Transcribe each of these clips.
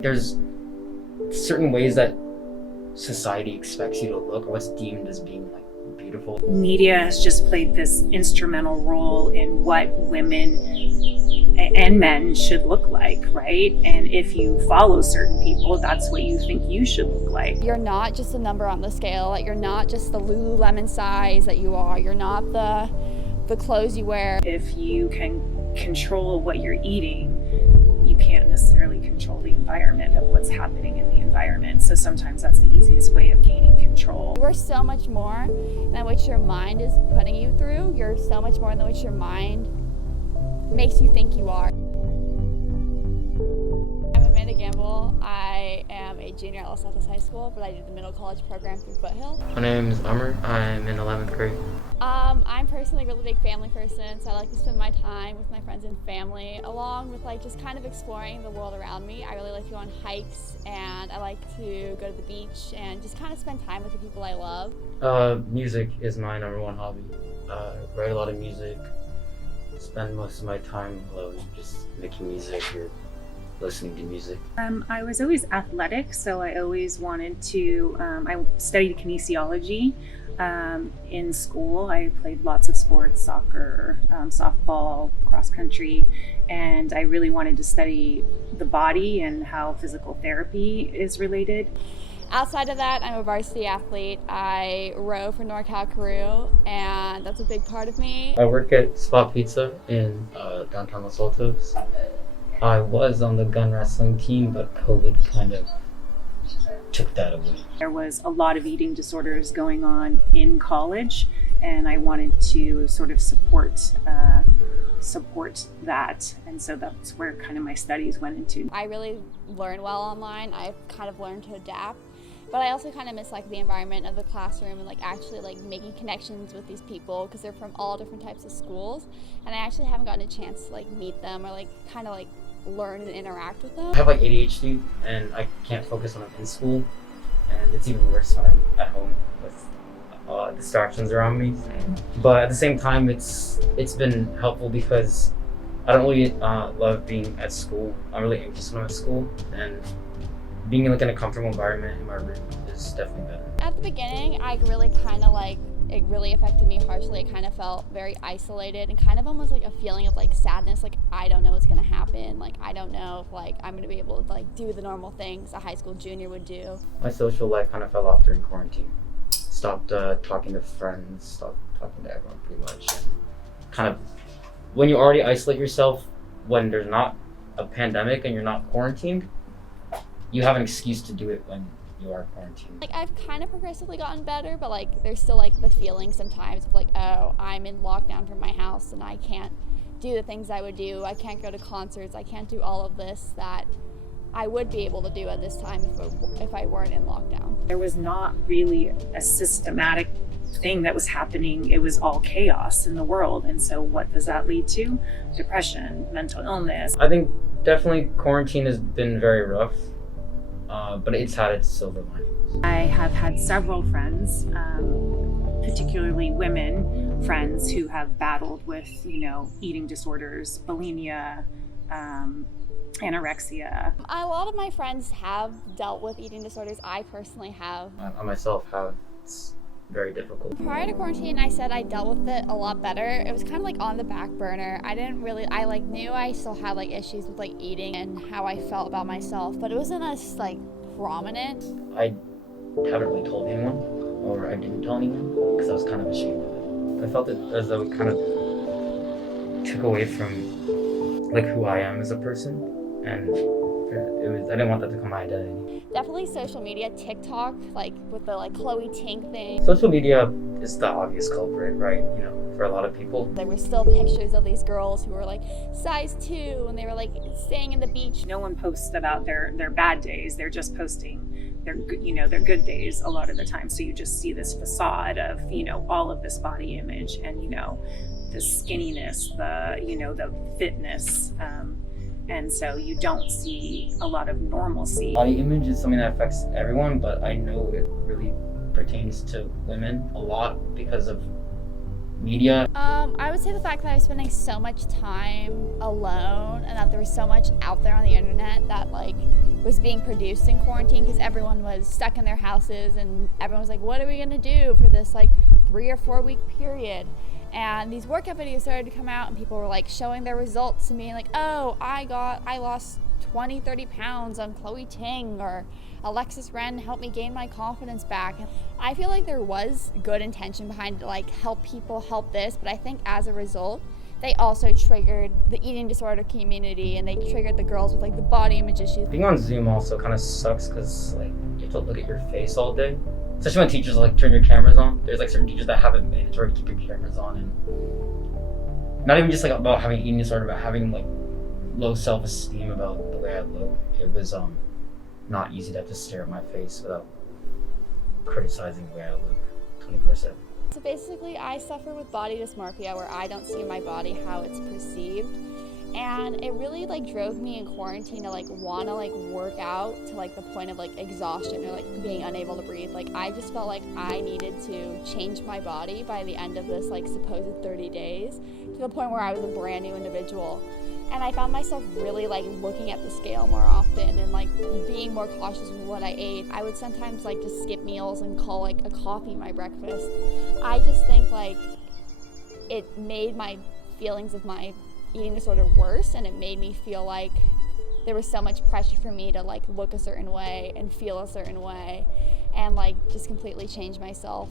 There's certain ways that society expects you to look, or what's deemed as being like beautiful. Media has just played this instrumental role in what women and men should look like, right? And if you follow certain people, that's what you think you should look like. You're not just a number on the scale. Like, you're not just the Lululemon size that you are. You're not the clothes you wear. If you can control what you're eating, you can't necessarily control the environment of what's happening in the environment. So sometimes that's the easiest way of gaining control. You're so much more than what your mind is putting you through. You're so much more than what your mind makes you think you are. I am a junior at Los Altos High School, but I did the middle college program through Foothill. My name is Amr. I'm in 11th grade. I'm personally a really big family person, so I like to spend my time with my friends and family, along with like just kind of exploring the world around me. I really like to go on hikes, and I like to go to the beach and just kind of spend time with the people I love. Music is my number one hobby. Write a lot of music. Spend most of my time alone just making music or listening to music. I was always athletic, so I always wanted to, I studied kinesiology in school. I played lots of sports, soccer, softball, cross country, and I really wanted to study the body and how physical therapy is related. Outside of that, I'm a varsity athlete. I row for NorCal Crew, and that's a big part of me. I work at Spot Pizza in downtown Los Altos. I was on the gun wrestling team, but COVID kind of took that away. There was a lot of eating disorders going on in college, and I wanted to sort of support that, and so that's where kind of my studies went into. I really learn well online. I've kind of learned to adapt, but I also kind of miss like the environment of the classroom and like actually like making connections with these people, because they're from all different types of schools, and I actually haven't gotten a chance to like meet them or like kind of like learn and interact with them. I have like ADHD, and I can't focus when I'm in school, and it's even worse when I'm at home with distractions around me. But at the same time, it's been helpful because I don't really love being at school. I'm really anxious when I'm at school, and being like in a comfortable environment in my room is definitely better. At the beginning, I really kind of like, it really affected me harshly. I kind of felt very isolated and kind of almost like a feeling of like sadness, like I don't know what's gonna happen, like I don't know if like I'm gonna be able to like do the normal things a high school junior would do. My social life kind of fell off during quarantine. Stopped talking to friends, stopped talking to everyone pretty much. And kind of, when you already isolate yourself when there's not a pandemic and you're not quarantined, you have an excuse to do it when you are quarantined. Like, I've kind of progressively gotten better, but like there's still like the feeling sometimes of like, oh, I'm in lockdown from my house and I can't do the things I would do. I can't go to concerts. I can't do all of this that I would be able to do at this time if I weren't in lockdown. There was not really a systematic thing that was happening. It was all chaos in the world. And so what does that lead to? Depression, mental illness. I think definitely quarantine has been very rough, but it's had its silver linings. I have had several friends, particularly women friends, who have battled with, eating disorders, bulimia, anorexia. A lot of my friends have dealt with eating disorders. I personally have. I myself have. It's very difficult. Prior to quarantine, I said I dealt with it a lot better. It was kind of like on the back burner. I knew I still had like issues with like eating and how I felt about myself, but it wasn't as like prominent. I haven't really told anyone, or I didn't tell anyone because I was kind of ashamed of it. I felt it as though it kind of took away from like who I am as a person. And I didn't want that to become my identity. Definitely social media, TikTok, like with the like Chloe Tink thing. Social media is the obvious culprit, right? For a lot of people. There were still pictures of these girls who were like size 2 and they were like staying in the beach. No one posts about their bad days. They're just posting their good days a lot of the time. So you just see this facade of, all of this body image and, the skinniness, the fitness. And so you don't see a lot of normalcy. Body image is something that affects everyone, but I know it really pertains to women a lot because of media? I would say the fact that I was spending so much time alone and that there was so much out there on the internet that like was being produced in quarantine because everyone was stuck in their houses and everyone was like, what are we gonna do for this like 3 or 4 week period? And these workout videos started to come out and people were like showing their results and being like, oh, I lost 20-30 pounds on Chloe Ting, or Alexis Ren helped me gain my confidence back. I feel like there was good intention behind it, like help people, help this, but I think as a result they also triggered the eating disorder community and they triggered the girls with like the body image issues. Being on Zoom also kind of sucks because like you have to look at your face all day, especially when teachers like turn your cameras on. There's like certain teachers that have it mandatory to keep your cameras on, and not even just like about having eating disorder, but having like low self-esteem about the way I look. It was not easy to have to stare at my face without criticizing the way I look 24/7. So basically I suffer with body dysmorphia where I don't see my body how it's perceived, and it really like drove me in quarantine to like want to like work out to like the point of like exhaustion or like being unable to breathe. Like I just felt like I needed to change my body by the end of this like supposed 30 days to the point where I was a brand new individual. And I found myself really like looking at the scale more often and like being more cautious with what I ate. I would sometimes like just skip meals and call like a coffee my breakfast. I just think like it made my feelings of my eating disorder worse, and it made me feel like there was so much pressure for me to like look a certain way and feel a certain way and like just completely change myself.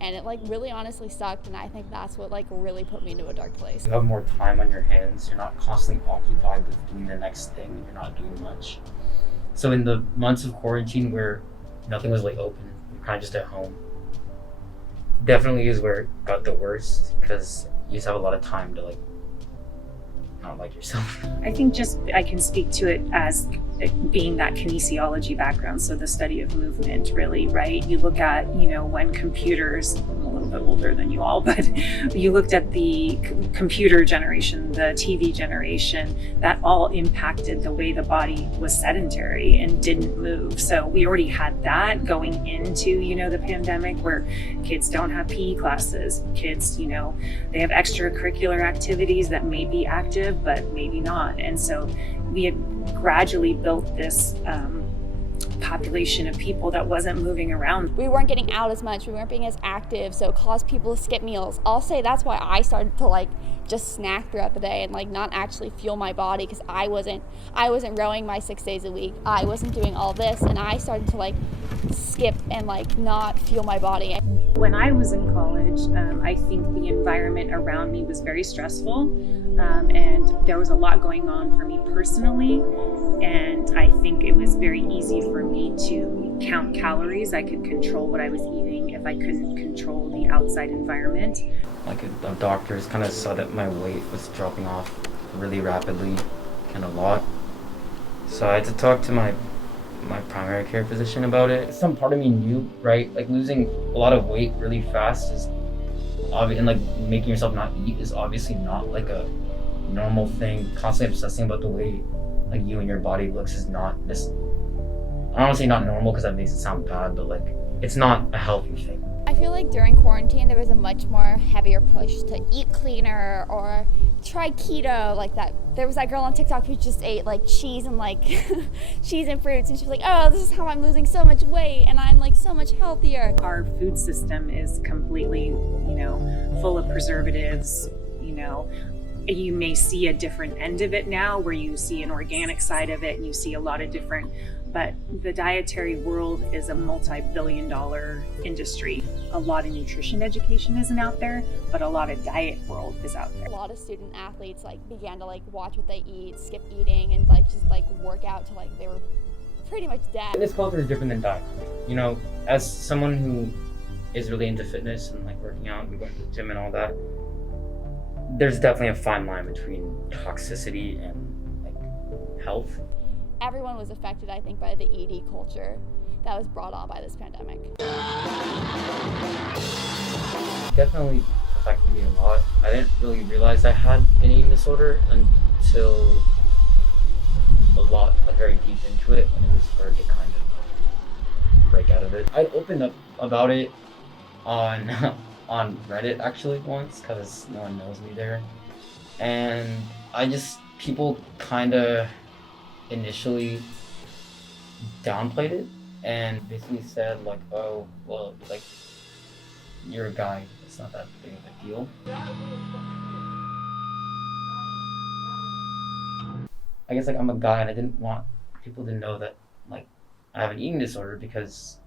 And it like really honestly sucked, and I think that's what like really put me into a dark place. You have more time on your hands. You're not constantly occupied with doing the next thing. You're not doing much. So in the months of quarantine where nothing was like open, you're kind of just at home, definitely is where it got the worst because you just have a lot of time to like not like yourself. I think just I can speak to it as being that kinesiology background, so the study of movement, really, right? You look at, when computers, I'm a little bit older than you all, but you looked at the computer generation, the TV generation, that all impacted the way the body was sedentary and didn't move. So we already had that going into, the pandemic, where kids don't have PE classes, kids, they have extracurricular activities that may be active, but maybe not. And so we had gradually built this population of people that wasn't moving around. We weren't getting out as much, we weren't being as active, so it caused people to skip meals. I'll say that's why I started to like just snack throughout the day and like not actually fuel my body, because I wasn't rowing my 6 days a week. I wasn't doing all this, and I started to like skip and like not fuel my body. When I was in college, I think the environment around me was very stressful, and there was a lot going on for me personally, and I think it was very easy for me to count calories. I could control what I was eating if I couldn't control the outside environment. Like the doctors kind of saw that my weight was dropping off really rapidly and a lot. So I had to talk to my primary care physician about it. Some part of me knew, right? Like losing a lot of weight really fast is obvious, and like making yourself not eat is obviously not like a normal thing. Constantly obsessing about the way like you and your body looks is not this. I don't want to say not normal because that makes it sound bad, but like it's not a healthy thing. I feel like during quarantine there was a much more heavier push to eat cleaner or try keto, like that. There was that girl on TikTok who just ate like cheese and like cheese and fruits, and she was like, oh, this is how I'm losing so much weight and I'm like so much healthier. Our food system is completely, full of preservatives. You may see a different end of it now where you see an organic side of it and you see a lot of different, but the dietary world is a multi-billion-dollar industry. A lot of nutrition education isn't out there, but a lot of diet world is out there. A lot of student athletes like began to like watch what they eat, skip eating, and like just like work out to like they were pretty much dead. Fitness culture is different than diet. As someone who is really into fitness and like working out and going to the gym and all that, there's definitely a fine line between toxicity and like health. Everyone was affected, I think, by the ED culture that was brought on by this pandemic. Definitely affected me a lot. I didn't really realize I had an eating disorder until very deep into it, when it was hard to kind of break out of it. I opened up about it on on Reddit actually once because no one knows me there, and people kind of initially downplayed it and basically said like, oh well, like you're a guy, it's not that big of a deal. I guess like I'm a guy and I didn't want people to know that like I have an eating disorder because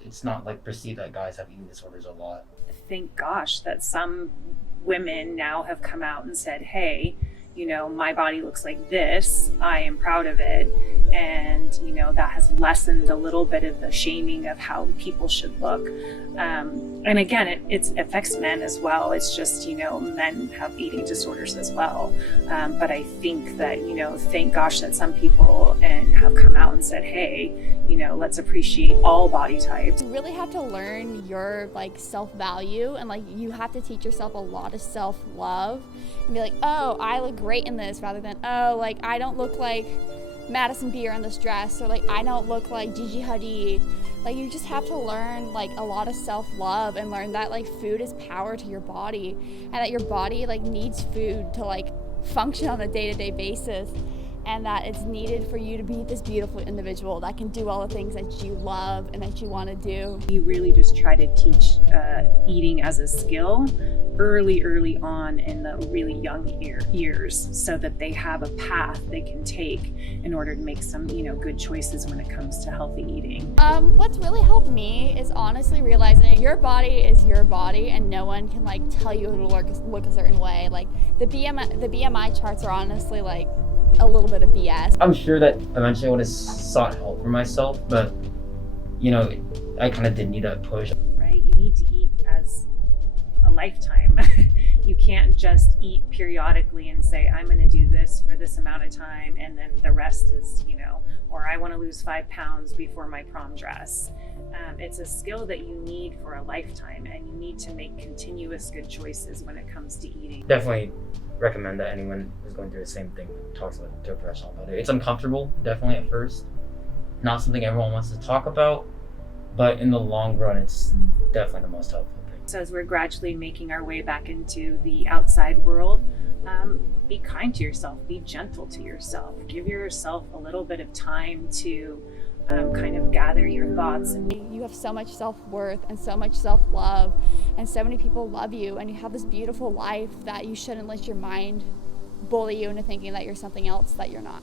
it's not like perceived that guys have eating disorders a lot. Thank gosh that some women now have come out and said, hey, you know, my body looks like this, I am proud of it. And, you know, that has lessened a little bit of the shaming of how people should look. And again, it affects men as well. It's just, you know, men have eating disorders as well. But I think that, you know, thank gosh that some people have come out and said, hey, you know, let's appreciate all body types. You really have to learn your like self-value, and like you have to teach yourself a lot of self-love and be like, oh, I look great in this, rather than, oh, like I don't look like Madison Beer in this dress, or like I don't look like Gigi Hadid. Like you just have to learn like a lot of self-love and learn that like food is power to your body, and that your body like needs food to like function on a day-to-day basis, and that it's needed for you to be this beautiful individual that can do all the things that you love and that you want to do. You really just try to teach eating as a skill early on in the really young years, so that they have a path they can take in order to make some, you know, good choices when it comes to healthy eating. What's really helped me is honestly realizing your body is your body, and no one can like tell you to look a certain way. Like the BMI charts are honestly like a little bit of BS. I'm sure that eventually I would have sought help for myself, but you know, I kind of did need that push. Right? You need to eat as a lifetime. You can't just eat periodically and say, I'm going to do this for this amount of time and then the rest is, you know, or I want to lose 5 pounds before my prom dress. It's a skill that you need for a lifetime, and you need to make continuous good choices when it comes to eating. Definitely recommend that anyone who's going through the same thing talks to a professional about it. It's uncomfortable, definitely at first. Not something everyone wants to talk about, but in the long run, it's definitely the most helpful thing. So as we're gradually making our way back into the outside world, be kind to yourself, be gentle to yourself, give yourself a little bit of time to kind of gather your thoughts. And you have so much self-worth and so much self-love, and so many people love you, and you have this beautiful life that you shouldn't let your mind bully you into thinking that you're something else that you're not.